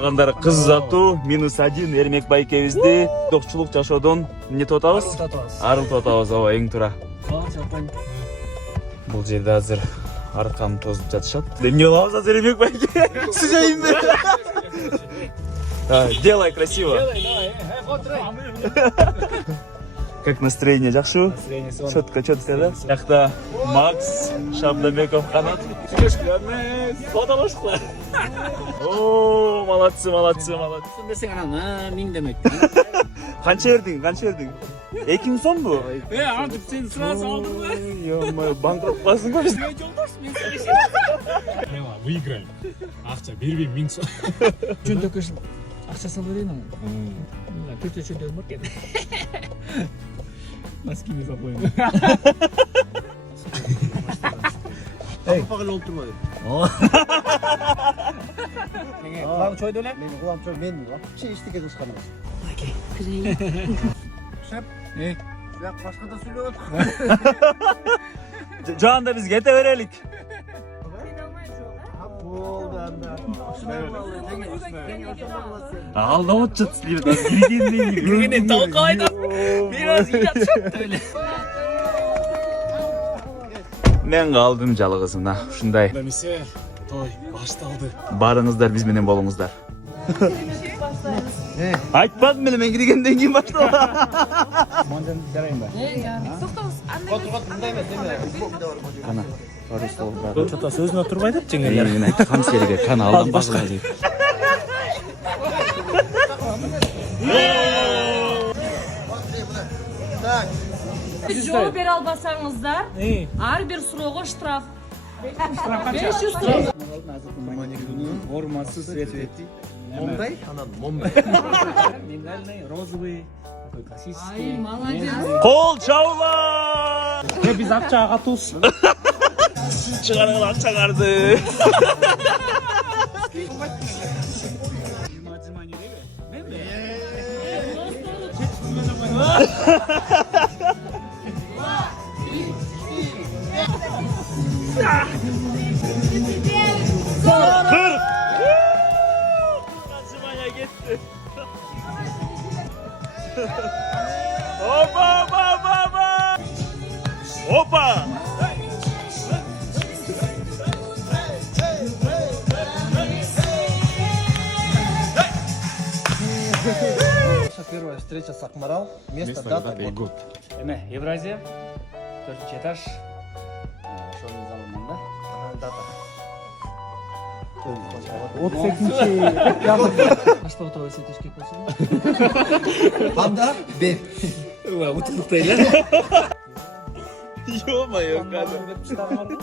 туугандар кыз uzatуу -1 Эрмекбай экебизди докчулук жашоодон эмне деп атабыз? Арылтып атабыз. Ооба, эң туура. Бул жерде азыр аркам тозуп жатышат. Эмне кылабыз азыр Эрмекбай эке? Сүзөйүн. Делай красиво. Как настроение, жакшыбы? Четко, да? Жакта Макс Шабдабеков канат. Фотолошкула. О, молодцы. Десең анан миң демек. Канча бердиң? 2000 сомбу? Антип сен сразу алдың. Ё-моё, банкрот кыласың биз. Выиграли. Акча бербейм 1000 сом. Жөн төкөш акча салып берейин аны. Төртө чөйдөгүм бар экен. Носкини салып коеюн. Эй, пагыл олтурбайбы? Кулам чойду эле? Мен кулам чой, мен вообще эчтеке кылышкан эмес. Шеп. Бияк башкада сүйлөп атат. Жоанда биз кете берелик. Болду анда. Алдап атчатсың деп киргенден талкалайт. Бираз ыятышат эле. Мен калдым жалгызымда. Ушундай. Демесе той башталды. Барыңыздар биз менен болуңуздар. Айтпадым эле мен киргенден кийин башталды. Мондан жарайм ба? Отурган мындай эмес, эме. Кана. Чото сөзүнө турбай деп жеңелер. Мен айткам силерге каналдан башка. Так. Жооп бере албасаңыздар, ар бир суроого штраф. 500 сом. Формасы свет. Момдай, анан момдай. Миндальный, розовый, такой Ай, классический. молодец. Кол чабуулар! Биз акча катуус. Чыгарган акча карды. Опа! Первая встреча с Акмарал. Место, дата, год. Эме, Евразия, 4-нчи этаж. Ошонун залынан да. Дата. 38-нчи. Качта отуруп эсептешкек болсун. Анда Б. Утуктук дейли. Ё-моё, Берип чыгарып